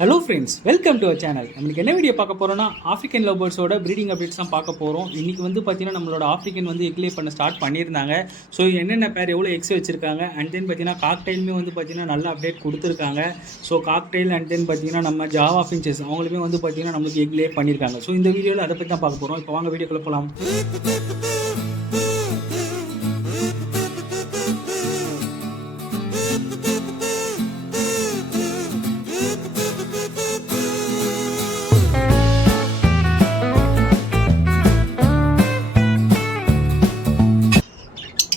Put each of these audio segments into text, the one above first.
Hello friends, welcome to our channel. நம்மளுக்கு என்ன video பார்க்க போகிறோம்னா ஆஃப்ரிக்கன் லவ் பேர்ட்ஸோட ப்ரீடிங் அப்டேட்ஸ் தான் பார்க்க போகிறோம். இன்றைக்கி வந்து பார்த்தீங்கன்னா நம்மளோட ஆஃப்ரிக்கன் வந்து எக்லே பண்ண ஸ்டார்ட் பண்ணியிருந்தாங்க. ஸோ என்னென்ன பேர் எவ்வளோ எக்ஸ் வச்சிருக்காங்க அண்ட் தென் பார்த்தீங்கன்னா காக்டைலுமே வந்து பார்த்தீங்கன்னா நல்ல அப்டேட் கொடுத்துருக்காங்க. ஸோ காக்டைல் அண்ட் தென் பார்த்தீங்கன்னா நம்ம ஜாவா ஃபின்ச்சஸ் அவங்களுமே வந்து பார்த்தீங்கன்னா நம்மளுக்கு எக்லே பண்ணியிருக்காங்க. ஸோ இந்த வீடியோவில் அதை பற்றி தான் பார்க்க போகிறோம். இப்போ வாங்க வீடியோக்குள்ளே போகலாம்.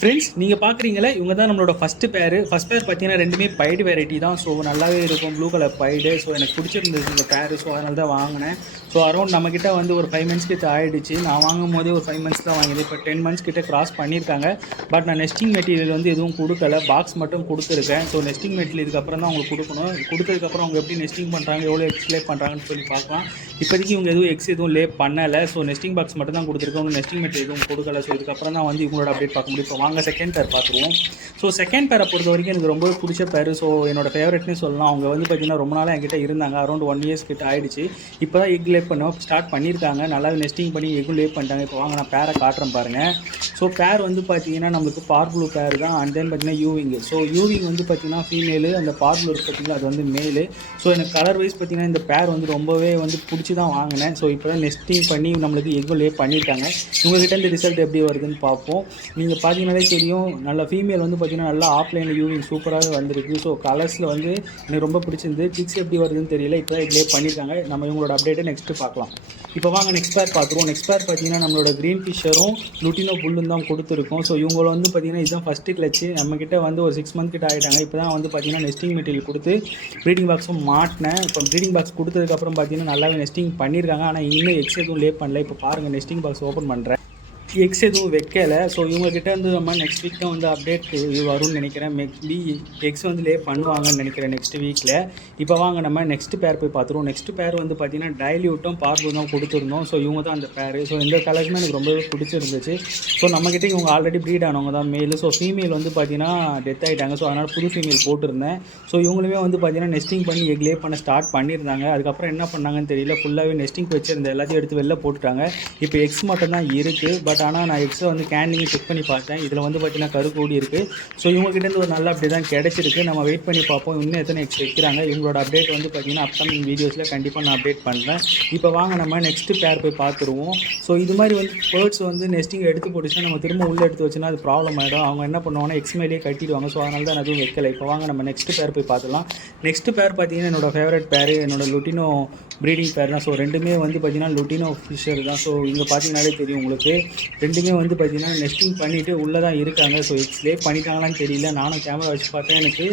ஃப்ரெண்ட்ஸ், நீங்கள் பார்க்குறீங்களே இவங்க தான் நம்மளோட ஃபஸ்ட் பேர் பார்த்தீங்கன்னா ரெண்டுமே பைடு வெரைட்டி தான். ஸோ நல்லாவே இருக்கும், ப்ளூ கலர் பைடு. ஸோ எனக்கு பிடிச்சிருந்தது இந்த பேர், ஸோ அதனால தான் வாங்கினேன். ஸோ அரௌண்ட் நம்மக்கிட்ட வந்து ஒரு 5 months கிட்ட ஆகிடுச்சு. நான் வாங்கும் போதே ஒரு 5 months தான் வாங்கினேன். இப்போ 10 months கிட்ட கிராஸ் பண்ணியிருக்காங்க. பட் நான் நெஸ்டிங் மெட்டீரியல் வந்து எதுவும் கொடுக்கல, பாக்ஸ் மட்டும் கொடுத்துருக்கேன். ஸோ நெஸ்டிங் மெட்டீரியல் இதுக்கப்புறம் தான் அவங்களுக்கு கொடுக்கணும். கொடுத்ததுக்கப்புறம் அவங்க எப்படி நெஸ்டிங் பண்ணுறாங்க, எவ்வளோ எக்ஸ் லே பண்ணுறாங்கன்னு சொல்லி பார்க்கலாம். இப்போதைக்கு இவங்க எதுவும் லே பண்ணலை. ஸோ நெஸ்டிங் பாக்ஸ் மட்டும் தான் கொடுத்துருக்கோம், ஒன்று நெஸ்டிங் மெட்டீரியல் எதுவும் கொடுக்கல. ஸோ இதுக்கப்புறம் தான் வந்து இவங்களோட அப்டேட் பார்க்க முடியும். இப்போ வாங்க செகண்ட் பேர் பார்த்துருவோம். ஸோ செகண்ட் பேரை பொறுத்த வரைக்கும் எனக்கு ரொம்ப பிடிச்ச பேர். ஸோ என்னோட ஃபேவரட்னு சொல்லலாம். அவங்க வந்து பார்த்தீங்கன்னா ரொம்ப நாளாக என்கிட்ட இருந்தாங்க. அரௌண்ட் 1 years கிட்ட ஆகிடுச்சு. இப்போ தான் எக் லே பண்ண ஸ்டார்ட் பண்ணியிருக்காங்க. நல்லா நெஸ்டிங் பண்ணி எக்கும் லே பண்ணிட்டாங்க. இப்போ வாங்க நான் பேரை காட்டுறேன் பாருங்கள். ஸோ பேர் வந்து பார்த்தீங்கன்னா நம்மளுக்கு பார்ப்ளூ பேர் தான். அண்ட் தென் பார்த்தீங்கன்னா யூவிங். ஸோ யூவிங் வந்து பார்த்தீங்கன்னா ஃபீமேலு, அந்த பார்ப்ளூ பார்த்தீங்கன்னா அது வந்து மேலு. ஸோ எனக்கு கலர் வைஸ் பார்த்தீங்கன்னா இந்த பேர் வந்து ரொம்பவே வந்து பிடிச்சி தான் வாங்கினேன். ஸோ இப்போ தான் நெஸ்டிங் பண்ணி நம்மளுக்கு எக்கும் லே பண்ணியிருக்காங்க. உங்கள்கிட்ட இந்த ரிசல்ட் எப்படி வருதுன்னு பார்ப்போம். நீங்கள் பார்த்தீங்கன்னாலே தெரியும், நல்ல ஃபீமேல் வந்து பார்த்தீங்கன்னா நல்லா ஆஃப்லைனில் யூவிங் சூப்பராக வந்திருக்கு. ஸோ கலர்ஸில் வந்து எனக்கு ரொம்ப பிடிச்சிருந்து. சிக்ஸ் எப்படி வருதுன்னு தெரியல, இப்போ தான் லே பண்ணியிருக்காங்க. நம்ம இவங்களோட அப்டேட்டை நெக்ஸ்ட்டு பார்க்கலாம். இப்போ வாங்க நெக்ஸ்ட் பேர் பார்த்துருவோம். நெக்ஸ்ட் பேர் பார்த்தீங்கன்னா நம்மளோட க்ரீன் ஃபிஷரும் லுட்டினோ புல்லும் தான் கொடுத்துருக்கோம். ஸோ இவங்கள வந்து பார்த்தீங்கன்னா இதுதான் ஃபஸ்ட்டு கிளச்சு. நம்மக்கிட்ட வந்து ஒரு 6 months கிட்ட ஆகிட்டாங்க. இப்போ தான் வந்து பார்த்தீங்கன்னா நெஸ்டிங் மெட்டீரியல் கொடுத்து ப்ரீடிங் பாக்ஸும் மாட்டினேன். இப்போ ப்ரீடிங் பாக்ஸ் கொடுத்ததுக்கப்புறம் பார்த்தீங்கன்னா நல்லாவே நெஸ்டிங் பண்ணியிருக்காங்க. ஆனால் இன்னும் எக்ஸ் எதுவும் லே பண்ணல. இப்போ பாருங்கள், நெஸ்டிங் பாக்ஸ் ஓப்பன் பண்ணுறேன். எக்ஸ் எதுவும் வைக்கலை. ஸோ இவங்ககிட்ட வந்து நம்ம நெக்ஸ்ட் வீக் தான் வந்து அப்டேட் வரும்னு நினைக்கிறேன். மேபி எக்ஸ் வந்து லே பண்ணுவாங்கன்னு நினைக்கிறேன் நெக்ஸ்ட் வீக்கில். இப்போ வாங்க நம்ம நெக்ஸ்ட் பேர் போய் பார்த்துருவோம். நெக்ஸ்ட் பேர் வந்து பார்த்தீங்கன்னா டைல்யூட்டும் பார்பும் தான் கொடுத்துருந்தோம். ஸோ இவங்க தான் அந்த பேர். ஸோ இந்த கலர்ஸுமே எனக்கு ரொம்பவே பிடிச்சிருந்துச்சு. ஸோ நம்மக்கிட்ட இவங்க ஆல்ரெடி ப்ரீட் ஆனவங்க தான் மேலு. ஸோ ஃபீமேல் வந்து பார்த்தீங்கன்னா டெத் ஆகிட்டாங்க. ஸோ அதனால் புது ஃபீமேல் போட்டிருந்தேன். ஸோ இவங்களுமே வந்து பார்த்தீங்கன்னா நெஸ்டிங் பண்ணி எக் லே பண்ண ஸ்டார்ட் பண்ணியிருந்தாங்க. அதுக்கப்புறம் என்ன பண்ணாங்கன்னு தெரியல, ஃபுல்லாகவே நெஸ்டிங் வச்சுருந்த எல்லாத்தையும் எடுத்து வெளில போட்டுட்டாங்க. இப்போ எக்ஸ் மட்டும் தான் இருக்குது. பட் ஆனால் நான் எக்ஸை வந்து கேன்லிங் செக் பண்ணி பார்த்தேன். இதில் வந்து பார்த்தீங்கன்னா கருக்கூடி இருக்குது. ஸோ இவங்ககிட்டேருந்து ஒரு நல்ல அப்டேட் தான் கிடச்சிருக்கு. நம்ம வெயிட் பண்ணி பார்ப்போம் இன்னும் எத்தனை எக்ஸ் வைக்கிறாங்க. இவங்களோட அப்டேட் வந்து பார்த்தீங்கன்னா அப்கமிங் வீடியோஸில் கண்டிப்பாக நான் அப்டேட் பண்ணுறேன். இப்போ வாங்க நம்ம நெக்ஸ்ட்டு பேர் போய் பார்த்துருவோம். ஸோ இது மாதிரி வந்து பேர்ட்ஸ் வந்து நெஸ்டிங் எடுத்து போட்டுச்சுன்னா நம்ம திரும்ப உள்ளே எடுத்து வச்சுன்னா அது ப்ராப்ளம் ஆகிடும். அவங்க என்ன பண்ணுவாங்கன்னா எக்ஸ் மேலேயே கட்டிடுவாங்க. ஸோ அதனால தான் அதுவும் வைக்கலை. இப்போ வாங்க நம்ம நெக்ஸ்ட் பேர் போய் பார்த்துலாம். நெக்ஸ்ட் பேர் பார்த்தீங்கன்னா என்னோட ஃபேவரட் பேர், என்னோட லுட்டினோ ப்ரீடிங் பேர் தான். ஸோ ரெண்டுமே வந்து பார்த்தீங்கன்னா லுட்டினோ ஃபிஷர் தான். ஸோ இங்கே பார்த்தீங்கன்னாலே தெரியும் உங்களுக்கு, ரெண்டுமே வந்து பார்த்தீங்கன்னா நெஸ்டிங் பண்ணிவிட்டு உள்ளே தான் இருக்காங்க. ஸோ எக்ஸ் லே பண்ணிட்டாங்களான்னு தெரியல. நானும் கேமரா வச்சு பார்த்தேன், எனக்கு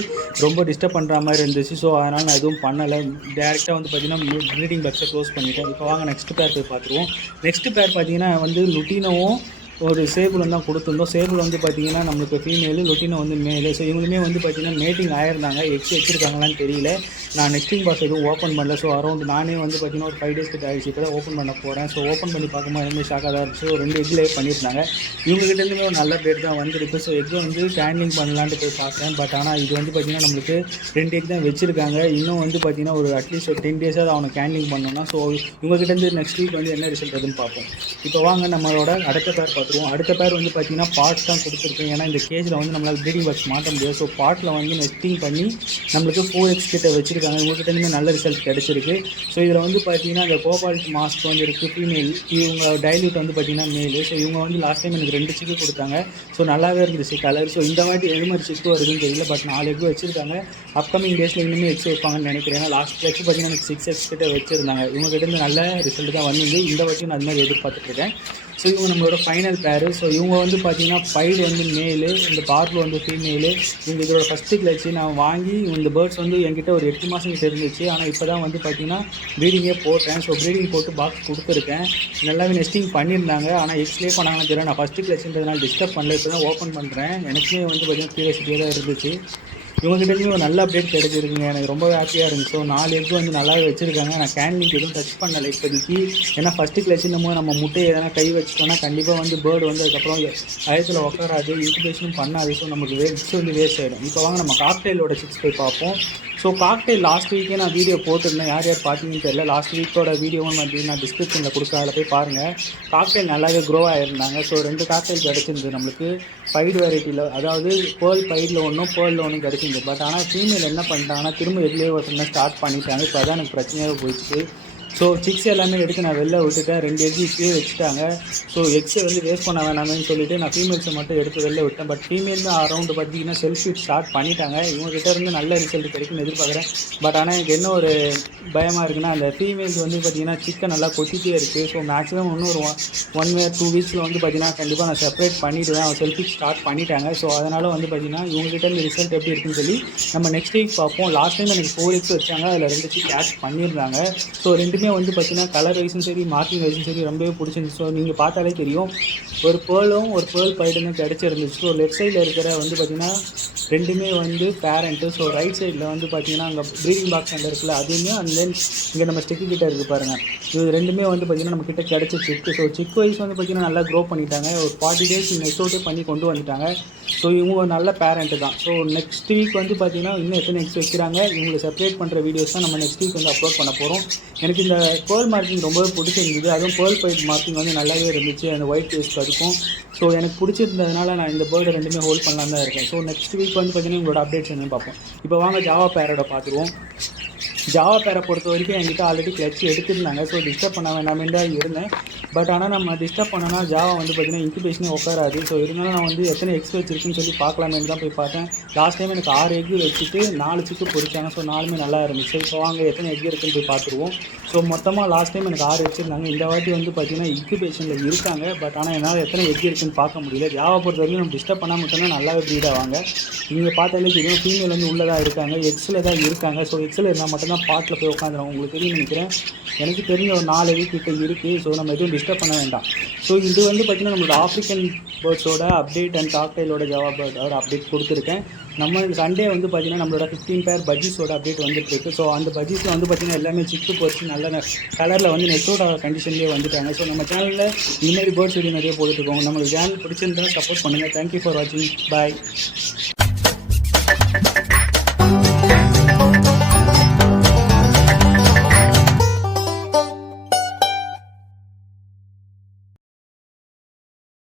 ரொம்ப டிஸ்டர்ப் பண்ணுற மாதிரி இருந்துச்சு. ஸோ அதனால் நான் எதுவும் பண்ணலை. டேரெக்டாக வந்து பார்த்தீங்கன்னா ப்ரீடிங் பாக்ஸை க்ளோஸ் பண்ணிட்டேன். இப்போ வாங்க நெக்ஸ்ட் பேர் போய் பார்த்துருவோம். நெக்ஸ்ட் பேர் பார்த்தீங்கன்னா வந்து லுட்டினோவும் ஒரு சேபிள் தான் கொடுத்துருந்தோம். சேபிள் வந்து பார்த்தீங்கன்னா நம்மளுக்கு ஃபீமேலு, லுட்டினோ வந்து மேலு. ஸோ இவங்களுமே வந்து பார்த்தீங்கன்னா மேட்டிங் ஆயிருந்தாங்க. எக்ஸ் வச்சுருக்காங்களான்னு தெரியல. நான் நெஸ்டிங் பாக்ஸ் எதுவும் ஓப்பன் பண்ணல. ஸோ அரௌண்ட் நானே வந்து பார்த்தீங்கன்னா ஒரு 5 days கிட்ட ஆகிடுச்சு. இப்போ தான் ஓப்பன் பண்ண போகிறேன். ஸோ ஓப்பன் பண்ணி பார்க்கும்போது எல்லாமே ஷாக்காக தான் இருந்துச்சு. ஒரு 2 egg லே பண்ணியிருந்தாங்க. இவங்ககிட்டேருந்துமே ஒரு நல்ல பேர் தான் வந்துருக்கு. ஸோ எக் வந்து கேன்லிங் பண்ணலான்ட்டு போய் பார்க்குறேன். பட் ஆனால் இது வந்து பார்த்தீங்கன்னா நம்மளுக்கு 2 egg தான் வச்சுருக்காங்க. இன்னும் வந்து பார்த்தீங்கன்னா ஒரு அட்லீஸ்ட் ஒரு 10 days அவனை கேன்லிங் பண்ணோன்னா. ஸோ இவங்ககிட்டேருந்து நெக்ஸ்ட் வீக் வந்து என்ன ரிசல்ட் வருதுன்னு பார்ப்போம். இப்போ வாங்க நம்மளோட அடுத்த பேர் பார்த்துருவோம். அடுத்த பேர் வந்து பார்த்தீங்கன்னா பாட் தான் கொடுத்துருக்கேன். ஏன்னா இந்த கேஜில் வந்து நம்மளால் ப்ரீடிங் பாக்ஸ் மாட்ட முடியாது. ஸோ பாட்டில் வந்து நெஸ்டிங் பண்ணி நம்மளுக்கு 4x கிட்ட வச்சுருக்காங்க. இவங்ககிட்டேருந்து நல்ல ரிசல்ட் கிடச்சிருக்கு. ஸோ இதில் வந்து பார்த்தீங்கன்னா அந்த கோபால்ட் மாஸ்க் வந்து இருக்குது ஃபீமேல். இவங்க டைல்யூட் வந்து பார்த்தீங்கன்னா மேலு. ஸோ இவங்க வந்து லாஸ்ட் டைம் எனக்கு 2 சிக்கு கொடுத்தாங்க. ஸோ நல்லாவே இருந்துச்சு கலர். ஸோ இந்த வாட்டி எது மாதிரி சிக்கு வருதுன்னு தெரியல. பட் 4 egg வச்சுருக்காங்க. அப்கமிங் டேஸில் இன்னுமே எக்ஸ் வைப்பாங்கன்னு நினைக்கிறேன். ஏன்னா லாஸ்ட் எக்ஸ் பார்த்தீங்கன்னா எனக்கு 6x கிட்ட வச்சுருந்தாங்க. இவங்ககிட்டேருந்து நல்ல ரிசல்ட் தான் வந்து இந்த வாட்டியும் நான் அது மாதிரி எதிர்பார்த்துட்ருக்கேன். ஸோ இவங்க நம்மளோட ஃபைனல் பேர். ஸோ இவங்க வந்து பார்த்தீங்கன்னா பைடு வந்து மேலு, இந்த பார்பு வந்து ஃபீமேலு. இவங்க இதோட ஃபஸ்ட்டு கிளச்சு நான் வாங்கி இந்த பேர்ட்ஸ் வந்து என்கிட்ட ஒரு 8 மாதம் கிட்ட இருந்துச்சு. ஆனால் இப்போ தான் வந்து பார்த்தீங்கன்னா ப்ரீடிங்கே போட்டேன். ஸோ ப்ரீடிங் போட்டு பாக்ஸ் கொடுத்துருக்கேன். நல்லாவே நெஸ்டிங் பண்ணியிருந்தாங்க. ஆனால் எக்ஸ்லே பண்ணாங்கன்னு தெரியல. நான் ஃபஸ்ட்டு கிளச்சுன்றதுனால டிஸ்டர்ப் பண்ணல. இப்போ தான் ஓப்பன் பண்ணுறேன். எனக்குமே வந்து பார்த்தீங்கன்னா க்யூரியாசிட்டியாக தான் இருந்துச்சு. இவங்ககிட்டேருந்து ஒரு நல்ல அப்டேட் கிடச்சிருக்குங்க. எனக்கு ரொம்ப ஹாப்பியாக இருந்துச்சு. ஸோ 4 egg வந்து நல்லாவே வச்சுருக்காங்க. நான் கேன்லிங் எதுவும் டச் பண்ணலை இப்போதைக்கு. ஏன்னா ஃபஸ்ட்டு கிளச்சின்னும் போது நம்ம முட்டையை எதனா கை வச்சிட்டோம்னா கண்டிப்பாக வந்து பேர்டு வந்து அதுக்கப்புறம் வயசில் உட்காராது, இன்குபேஷனும் பண்ணாது. ஸோ நமக்கு எக்ஸ் வந்து வேஸ்ட் ஆகிடும். இப்போ வாங்க நம்ம காக்டெயிலோட சிக்ஸ் போய் பார்ப்போம். ஸோ காக்டெயில் லாஸ்ட் வீக்கே நான் வீடியோ போட்டிருந்தேன், யார் யார் பார்த்தீங்கன்னு தெரியல. லாஸ்ட் வீக்கோட வீடியோவும் வந்து நான் டிஸ்கிரிப்ஷனில் கொடுக்குறேன், அதில் போய் பாருங்கள். காக்டெயில் நல்லாவே க்ரோ ஆகிருந்தாங்க. ஸோ 2 காக்டெயில் கிடச்சிருந்து நம்மளுக்கு பைடு வெரைட்டியில், அதாவது பேர்ல் பைடில் ஒன்றும் பேர்லில் ஒன்றும் கிடச்சிருந்து. பட் ஆனால் ஃபீமேல் என்ன பண்ணிட்டாங்கன்னா திரும்ப எதுலேயே ஒருத்தர் ஸ்டார்ட் பண்ணிட்டாங்க. இப்போ அதான் எனக்கு பிரச்சனையாக போயிடுச்சு. ஸோ சிக்ஸ் எல்லாமே எடுத்து நான் வெளில விட்டுட்டேன். 2 எக் இப்பயே வச்சுட்டாங்க. ஸோ எக்ஸை வந்து வேஸ்ட் பண்ண வேணாமேன்னு சொல்லிட்டு நான் ஃபீமேல்ஸை மட்டும் எடுத்து வெளில விட்டேன். பட் ஃபீமேல் தான் அரௌண்டு பார்த்தீங்கன்னா செல்ஃப் ஃபீட் ஸ்டார்ட் பண்ணிட்டாங்க. இவங்ககிட்ட இருந்து நல்ல ரிசல்ட் கிடைக்கும்னு எதிர்பார்க்குறேன். பட் ஆனால் எனக்கு என்ன ஒரு பயமாக இருக்குன்னா, அந்த ஃபீமேல்ஸ் வந்து பார்த்திங்கன்னா சிக்கன் நல்லா கொட்டிகிட்டே இருக்குது. ஸோ மேக்ஸிமம் இன்னும் ஒரு 1 or 2 வீக்ஸில் வந்து பார்த்திங்கன்னா கண்டிப்பாக நான் செப்பரேட் பண்ணிவிடுவேன். அவங்க செல்ஃப் ஃபீட் ஸ்டார்ட் பண்ணிட்டாங்க. ஸோ அதனால் வந்து பார்த்திங்கன்னா இவங்ககிட்ட இருந்து ரிசல்ட் எப்படி இருக்குன்னு சொல்லி நம்ம நெக்ஸ்ட் வீக் பார்ப்போம். லாஸ்ட் டைம் எனக்கு 4 எக்ஸ் வச்சாங்க, அதில் 2 சிக் ஆட் பண்ணியிருந்தாங்க. ஸோ ரெண்டுமே வந்து பார்த்திங்கன்னா கலர் வைஸும் சரி மார்க்கிங் வைஸும் சரி ரொம்பவே பிடிச்சிருந்துச்சு. ஸோ நீங்கள் பார்த்தாலே தெரியும், ஒரு பேர்லும் ஒரு பேர்ல் பைடுன்னு கிடச்சிருந்துச்சு. ஸோ லெஃப்ட் சைடில் இருக்கிற வந்து பார்த்திங்கன்னா ரெண்டுமே வந்து பேரண்ட்டு. ஸோ ரைட் சைடில் வந்து பார்த்திங்கன்னா அங்கே ப்ரீடிங் பாக்ஸ் அங்கே இருக்குல்ல, அதுவுமே அண்ட் தென் இங்கே நம்ம ஸ்டிக்கு கிட்டே இருக்குது பாருங்கள். இது ரெண்டுமே வந்து பார்த்திங்கன்னா நம்ம கிட்ட கிடச்ச சிக்கு. ஸோ சிக் வைஸ் வந்து பார்த்திங்கன்னா நல்லா க்ரோ பண்ணிட்டாங்க. ஒரு 40 days நெக்ஸ்டோட்டே பண்ணி கொண்டு வந்துட்டாங்க. ஸோ இவங்க நல்ல பேரண்ட்டு தான். ஸோ நெக்ஸ்ட் வீக் வந்து பார்த்திங்கன்னா இன்னும் எத்தனை எக்ஸ் வைக்கிறாங்க இவங்களை செப்பரேட் பண்ணுற வீடியோஸ் தான் நம்ம நெக்ஸ்ட் வீக் வந்து அப்லோட் பண்ண போகிறோம். எனக்கு இந்த பேர்ல் மார்க்கிங் ரொம்பவே பிடிச்சிருந்தது. அதுவும் பேர்ல் பைட் மார்க்கிங் வந்து நல்லாவே இருந்துச்சு, அந்த ஒயிட் ஃபேஸ்க்கு அதுக்கும். ஸோ எனக்கு பிடிச்சிருந்ததுனால நான் இந்த பேர்டை ரெண்டுமே ஹோல்ட் பண்ணலாம் தான் இருக்கேன். ஸோ நெக்ஸ்ட் வீக் வந்து பார்த்திங்கன்னா உங்களோட அப்டேட்ஸ் என்னன்னு பார்ப்போம். இப்போ வாங்க ஜாவா பேரோட பார்த்துருவோம். ஜாவா பேரை பொறுத்த வரைக்கும் என்கிட்ட ஆல்ரெடி கிளச்சு எடுத்துருந்தாங்க. ஸோ டிஸ்டர்ப் பண்ண வேண்டாமே தான் இருந்தேன். பட் ஆனால் நம்ம டிஸ்டர்ப் பண்ணோன்னா ஜாவா வந்து பார்த்திங்கன்னா இன்குபேஷனே உட்காராது. ஸோ இருந்தாலும் நான் வந்து எத்தனை எக்ஸ் வச்சிருக்குன்னு சொல்லி பார்க்கலாமே தான் போய் பார்த்தேன். லாஸ்ட் டைம் எனக்கு 6 எக் வச்சுட்டு 4 சிக்கு பொறிச்சாங்க. ஸோ 4மே நல்லா இருந்துச்சு. இப்போ வாங்க எத்தனை எக் இருக்குன்னு போய் பார்த்துருவோம். ஸோ மொத்தமாக லாஸ்ட் டைம் எனக்கு 6 வச்சுருந்தாங்க. இந்த வாட்டி வந்து பார்த்திங்கன்னா இன்குபேஷனில் இருக்காங்க. பட் ஆனால் என்னால் எத்தனை எக் இருக்குன்னு பார்க்க முடியல. ஜாவா பொறுத்த வரைக்கும் நம்ம டிஸ்டர்ப் பண்ணால் மட்டும்தான் நல்லாவே ப்ரீட் ஆவாங்க. நீங்கள் பார்த்தாலே தெரியும், ஃபீமேல் வந்து உள்ளே தான் இருக்காங்க, எக்ஸில் தான் இருக்காங்க. ஸோ எக்ஸில் இருந்தால் மட்டும்தான் பாட்டில் போய் உட்காந்துரும். உங்களுக்கு தெரியும் நினைக்கிறேன், எனக்கு தெரிஞ்ச ஒரு 4 எக் கிட்ட இருக்குது. ஸோ நம்ம எதுவும் டிஸ்டர்ப் பண்ண வேண்டாம். ஸோ இது வந்து பார்த்திங்கன்னா நம்மளோட ஆஃப்ரிக்கன் பேர்ட்ஸோட அப்டேட் அண்ட் காக்டெயிலோட ஜாவா பேர்டோட அப்டேட் கொடுத்துருக்கேன். நம்ம சண்டே வந்து பார்த்திங்கன்னா நம்மளோட 15 பேர் பஜ்ஜீஸோட அப்டேட் வந்துட்டுருக்கு. ஸோ அந்த பஜ்ஜீஸில் வந்து பார்த்திங்கன்னா எல்லாமே சிக்கு பொறிச்சு நல்ல கலரில் வந்து நெட்டோட கண்டிஷன்லேயே வந்துட்டாங்க. ஸோ நம்ம சேனலில் இந்தமாதிரி பேர்ட்ஸ் வீடியோ நிறைய போட்டுருக்கோம். நம்ம சேனல் பிடிச்சிருந்தாலும் சப்போர்ட் பண்ணுங்கள். தேங்க்யூ ஃபார் வாட்சிங். பாய்.